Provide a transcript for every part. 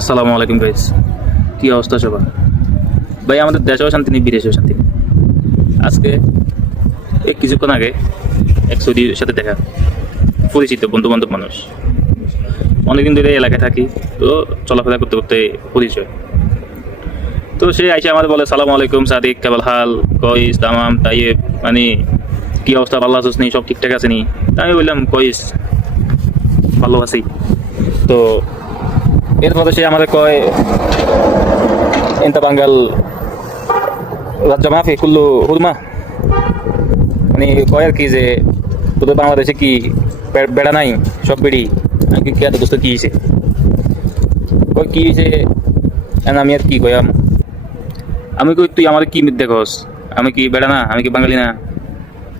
আসসালামু আলাইকুম গাইস, কি অবস্থা সবার? ভাই আমাদের দেশেও শান্তি নেই, বিদেশেও শান্তি নেই। আজকে এই কিছুক্ষণ আগে এক সৌদির সাথে দেখা, পরিচিত বন্ধু বান্ধব মানুষ, অনেকদিন ধরে এই এলাকায় থাকি, তো চলাফেরা করতে করতে পরিচয়। তো সে আইসে আমাদের বলে সালাম আলাইকুম সাদিক, কেবল হাল কইস তামাম তাইয়েব, মানে কি অবস্থা, ভালো আছিস নি, সব ঠিকঠাক আছে নি? তা আমি বললাম কইস ভালো আছি। তো এরপরে সে আমাদের কয় এন্তা বাঙ্গাল রাজ্য মাফি কুল্লু হুরমা, মানে কয় আর কি যে তোদের বাংলাদেশে কি বেড়া নাই, সব বেড়ি। আমি কি এত দোস্ত কি হয়েছে, কয় কি হয়েছে, আমি আর কি কয়াম। আমি কই তুই আমার কি দেখস, আমি কি বেড়া না, আমি কি বাঙালি না?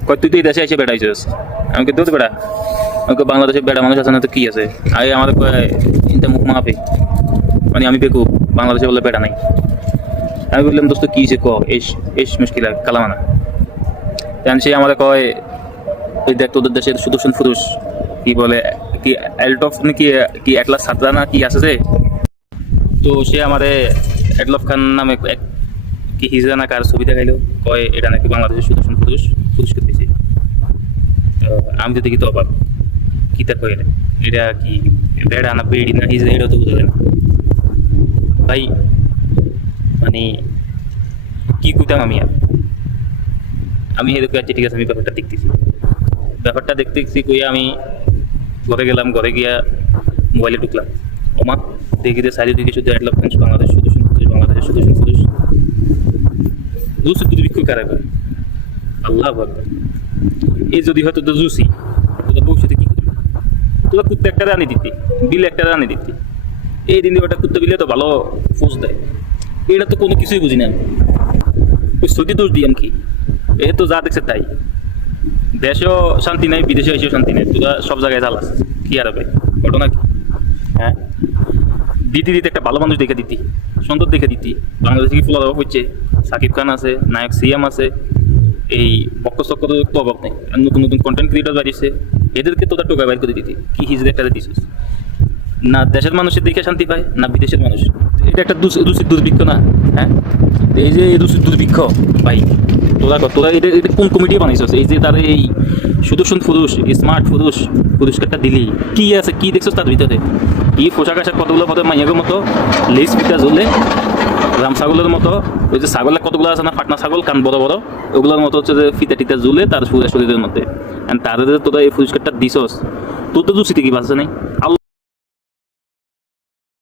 কয় তুই তো এই দেশে এসে বেড়াইছিস। আমি কি তোর বেড়া? আমি কই বাংলাদেশে বেড়া মানুষ আছে না তো কি আছে? আগে আমাদের কয় ইনটা মুখ মাফি, মানে আমি বেকুব, বাংলাদেশে বলে বেড়া নাই। আমি বললাম দোস্ত কি হয়েছে ক, এস মুশকিল কালামানা। কারণ সে আমাদের কয় ওই দেখ তোদের দেশের সুদর্শন ফুরুষ কি বলে কি এলটফ নাকি কি একলা সাতরা না কি আছে যে, তো সে আমাদের এডলফ খান নামে এক কি হিজরানা কার ছবি দেখাইলো, কয় এটা নাকি বাংলাদেশের সুদর্শন পুরুষ পুরস্কার দিয়েছে। তো আমি তো দেখি তো অবাক, কি তা কয় এটা কি বেড়া না বেড়ি না হিজড়া, এটাও তো বোঝা যায় না ভাই। মানে কি কইতাম আমি আর, আমি এরকম আছি ঠিক আছে, আমি ব্যাপারটা দেখতেছি কইয়া আমি ঘরে গেলাম, ঘরে গিয়া মোবাইলে ঢুকলাম, ওমা দেখি যে চারিদিকে শুধু অ্যাডলফ খান বাংলাদেশ সুদর্শন পুরুষ, বাংলাদেশের সুদর্শন পুরুষ। জুসি দুর্ভিক্ষ কারা করে, আল্লাহ আকবার। এই যদি হয়তো তো জুসি তোদের ভবিষ্যতে কি করবি, তোরা কুত্তে একটা রানি দিতি, বিলে একটা রানি দিতি, এই দিন ওটা কুত্তে বিলে তো ভালো ফোঁস দেয়। এটা তো কোনো কিছুই বুঝি না, ওই সৌদি দোষ দিয়াম কি, এ তো যা দেখছে তাই। দেশেও শান্তি নাই, বিদেশে এসেও শান্তি নেই, তোরা সব জায়গায় চালাস, কি আর ভাই ঘটনা কি? হ্যাঁ, দিতে একটা ভালো মানুষ দেখে দিতি, সুন্দর দেখে দিতি। বাংলাদেশে কি ফুলার অভাব হচ্ছে? সাকিব খান আছে, নায়ক সিএম আছে, এই বক্কচক্কর তো অভাব নেই, আর নতুন নতুন কন্টেন্ট ক্রিয়েটার বাড়িছে, এদেরকে তোরা টোকা বাইর করে দিতি। কি হিজড়ে একটা দিছিস না, দেশের মানুষের দেখে শান্তি পায় না বিদেশের মানুষ। এটা একটা দূষিত দুর্ভিক্ষ না? হ্যাঁ, এই যে এই দূষিত দুর্ভিক্ষ ভাই, তোরা এটা কোন কমিটি বানাইছিস? এই যে তার এই সুদর্শন পুরুষ, স্মার্ট পুরুষ পুরস্কারটা দিলি, কি আছে কি দেখছিস তার ভিতরে? কি পোশাক আশাক কতগুলো মতো মাইয়াগের মতো লেস পিঠা ঝুলে, রাম ছাগলের মতো, ওই যে ছাগলের কতগুলো আছে না ফাটনা ছাগল কান বড় বড়, ওগুলোর মতো হচ্ছে যে ফিতা টিতা ঝুলে তার শরীরের মধ্যে, তাদের তোরা এই পুরস্কারটা দিছস, তোর তো দূষিত কি বাঁচছে নাই।